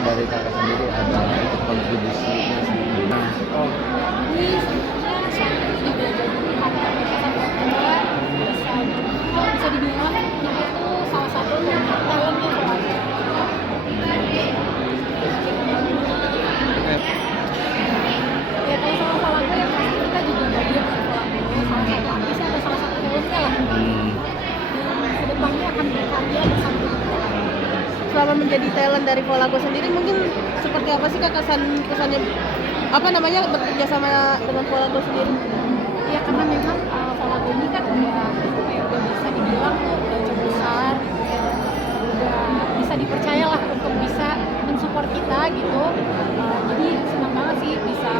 dari kakak sendiri ada ikut kontribusinya sendiri. Oh. Jadi sebenarnya saat ini juga jadi ada bisa dibilang itu salah satu talentnya keluarga. Ya kalau sama Falago yang pasti kita juga bagian dari Falago, salah satu artisnya atau salah satu talentnya lah. Dan kedepannya akan berkarya bersama kita. Selama menjadi talent dari Falago sendiri mungkin seperti apa sih Kak kesannya apa namanya bekerja sama dengan Falago sendiri? Ya karena memang Falago ini kan udah bisa dibilang tuh udah cukup besar, udah bisa dipercaya lah untuk bisa mensupport kita gitu. Jadi senang banget sih bisa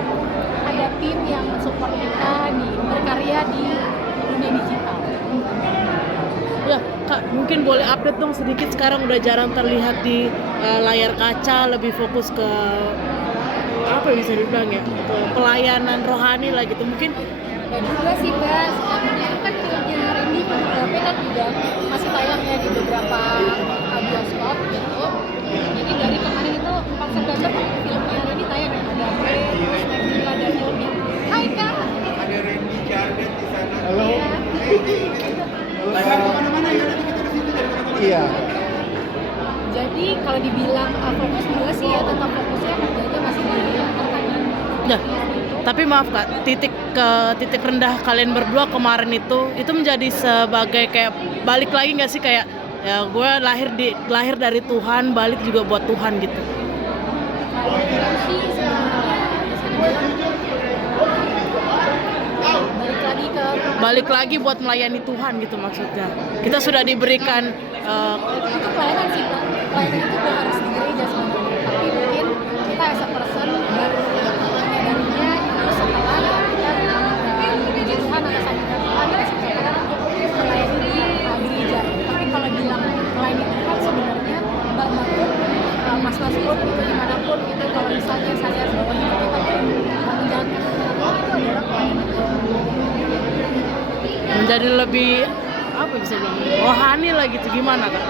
ada tim yang mensupport kita berkarya di dunia digital. Ya Kak, mungkin boleh update dong sedikit, sekarang udah jarang terlihat di layar kaca, lebih fokus ke apa bisa dibilang ya, ke pelayanan rohani lah gitu mungkin. Ya juga sih Mbak, sebenarnya kan filmnya Randy Purwokerto kan juga masih tayangnya di beberapa bioskop gitu. Jadi dari kemarin itu 4 September filmnya Randy tayang ya, ada Bre, terus next juga ada filmnya Hai Kak. Ada Randy Jardet di sana. Halo. Lagi kemana-mana ya, nanti kita kesini dari mana-mana. Iya. Jadi kalau dibilang fokus enggak sih ya, tetap fokusnya kerjanya masih di pertanian. Nah, tapi maaf Kak, titik rendah kalian berdua kemarin itu menjadi sebagai kayak balik lagi nggak sih, kayak ya gue lahir dari Tuhan, balik juga buat Tuhan gitu. Kalau itu sih sebenarnya bisa dibilang Balik lagi buat melayani Tuhan gitu maksudnya. Kita sudah diberikan itu pelayanan sih Pak. Pelayanan itu udah harus di gereja sebenarnya. Tapi mungkin kita as a person baru menyadarinya itu setelah kita puji Tuhan atas anugerah Tuhan kita sekarang melayani di gereja. Tapi kalau bilang melayani Tuhan sebenarnya Mbak Mas pun itu dimanapun gitu, kalau misalnya sadar bahwa hidup kita tuh menjalankan Tuhan itu adalah pelayanan Tuhan. menjadi lebih apa bisa bilang rohani lah gitu, gimana Kak?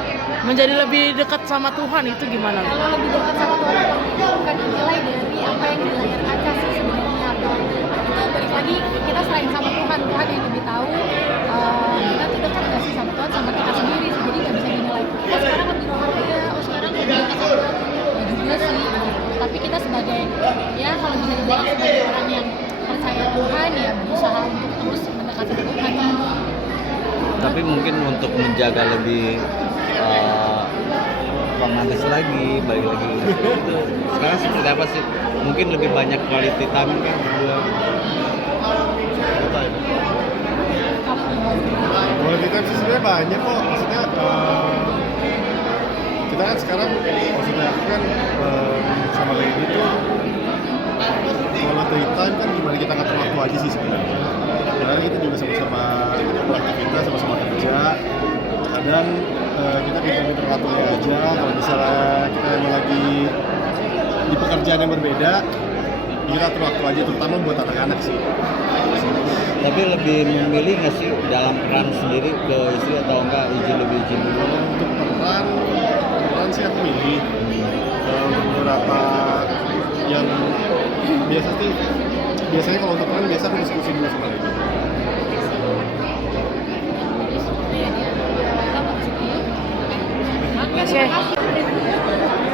Menjadi lebih dekat sama Tuhan itu gimana Kak? Kalau lebih dekat sama Tuhan itu bukan dinilai dari apa yang di layar kaca sih sebenarnya, atau itu balik lagi kita serahin sama Tuhan yang lebih tahu kita tuh dekat nggak sih sama Tuhan, sama kita sendiri sih. Jadi nggak bisa dinilai oh sekarang lebih rohani ya, oh sekarang lebih dekat sama Tuhan ya juga sih. Tapi kita sebagai ya kalau bisa dibilang sebagai orang yang percaya Tuhan ya berusaha untuk terus mendekati Tuhan. Tapi mungkin untuk menjaga lebih romantis lagi, balik lagi itu sekarang seperti apa sih? Mungkin lebih banyak quality time kan berdua. Quality time sih sebenarnya banyak kok. Maksudnya kita kan sekarang, maksudnya aku kan sama Lady tuh quality time kan gimana kita ngatur waktu aja sih sebenarnya. Sebenarnya kita juga sama-sama beraktivitas, sama-sama kerja. Kadang kita pinter-pinter ngaturnya aja. Kalau misalnya kita emang lagi di pekerjaan yang berbeda, kita atur waktu aja, terutama buat anak-anak sih. Tapi lebih memilih nggak sih dalam peran sendiri ke istri atau enggak izin dulu? Untuk peran sih aku milih. Untuk beberapa yang biasanya kalau untuk peran biasa aku diskusi dulu sama dia. Oke. Jadi nggak kelihatan ini.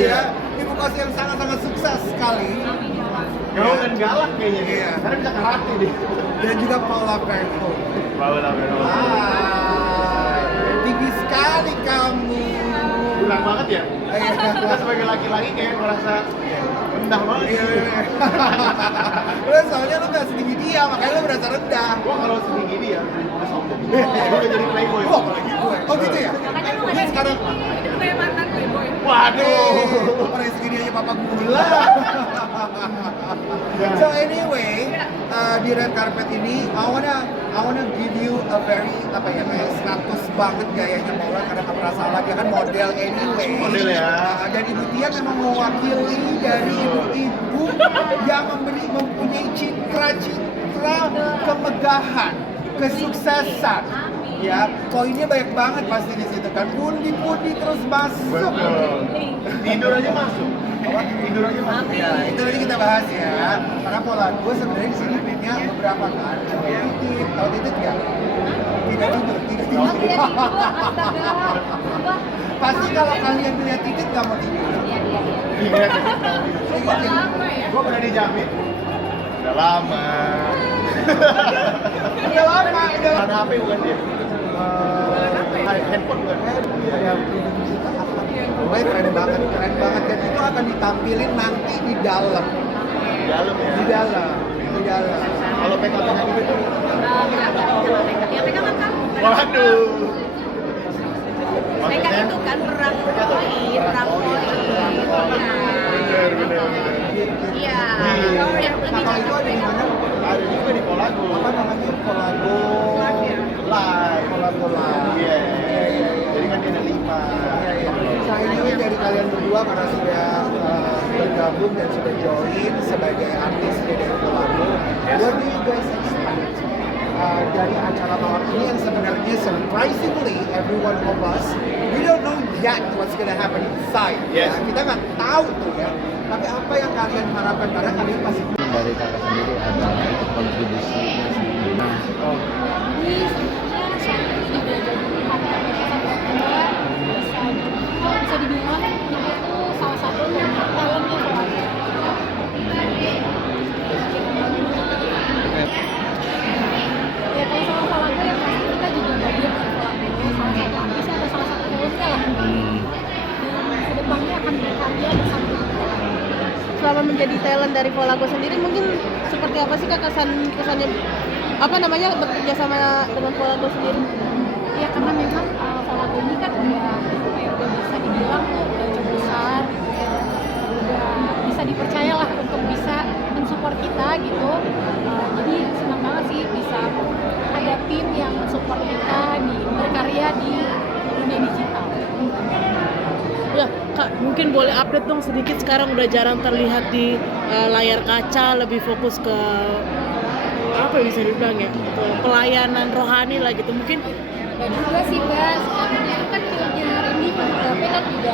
Ya, ibu kos yang sangat-sangat sukses sekali. Gaul dan galak kayaknya. Iya. Karena bisa karate deh. Dan juga Paula Verhoeven. Tinggi sekali kamu. Kurang banget ya? Kita sebagai laki-laki kayak merasa rendah banget. Iya. Soalnya lu gak setinggi dia, makanya lu merasa rendah. Gua kalau setinggi dia, sombong. Gue jadi playboy. Oh, apalagi gue. Oh gitu ya? Makanya lu Gue ada sekarang, itu kayak mantan playboy. waduh, pada segini aja papa gula. So anyway, di red carpet ini, I wanna give you a very apa ya kayak 100 banget gayanya Maura karena kamu merasa salah dia kan model anyway. Model ya. Dan Ibu Tia memang mewakili dari ibu-ibu yang mempunyai citra kemegahan, kesuksesan. Ya, poinnya banyak banget pasti di situ kan. Pundi-pundi terus masuk. Tidur aja masuk. Tidur aja masuk. Ya, itu nanti kita bahas ya. Karena pola gue sebenarnya di sini punya beberapa kan. Ada titit, tahu titit nggak? Tidak tidur, tidak Oh, tidur. tidak tidur, astaga. Gua Pasti kalau kalian melihat titit nggak mau tidur. iya. Ingat. Udah lama ya. Gue pernah dijamin. Udah lama. Udah lama, udah lama. Ada HP bukan dia? Handphone bukan? Ya, pokoknya keren banget dan itu akan ditampilin nanti di dalam. Di dalam ya. Di dalam. Kalau pegang itu. Ya pegang kan kamu. Waduh. Pegang itu kan perang poin. Bener. Iya. Iya. Yang lebih Nah, itu cocok ada di mana? Ada juga di Polago. Apa namanya? Polago Live. Polago Live. Iya. Jadi kan dia ada 5. Nah ini dari kalian berdua karena sudah bergabung dan sudah join sebagai artis dari Polago. What do you guys expect dari acara malam ini yang sebenarnya surprisingly every one of us we don't know yet what's gonna happen inside. Yes. Ya, kita nggak tahu tuh ya. Tapi apa yang kalian harapkan karena kalian pasti Dari kakak sendiri ada ikut kontribusi Ini sebenarnya saya juga jadi ada bisa dibilang itu salah satu talentnya keluarga. Ya kalau sama keluarga yang pasti kita juga bagian dari keluarga. Salah satu artis atau salah satu talentnya lah. Dan kedepannya akan berkarya bersama kita. Selama menjadi talent dari Polago sendiri mungkin seperti apa sih Kak kesannya apa namanya bekerja sama dengan Polago sendiri? Ya karena memang Polago ini kan udah bisa dibilang tuh udah cukup besar, udah bisa dipercaya lah untuk bisa mensupport kita gitu. Jadi senang banget sih bisa ada tim yang mensupport kita di berkarya di dunia digital. Ya Kak, mungkin boleh update dong sedikit, sekarang udah jarang terlihat di layar kaca, lebih fokus ke apa ya bisa dibilang ya, ke pelayanan rohani lah gitu mungkin. Dan juga sih Mbak, sekarang itu kan filmnya Randy Pamungkas kan juga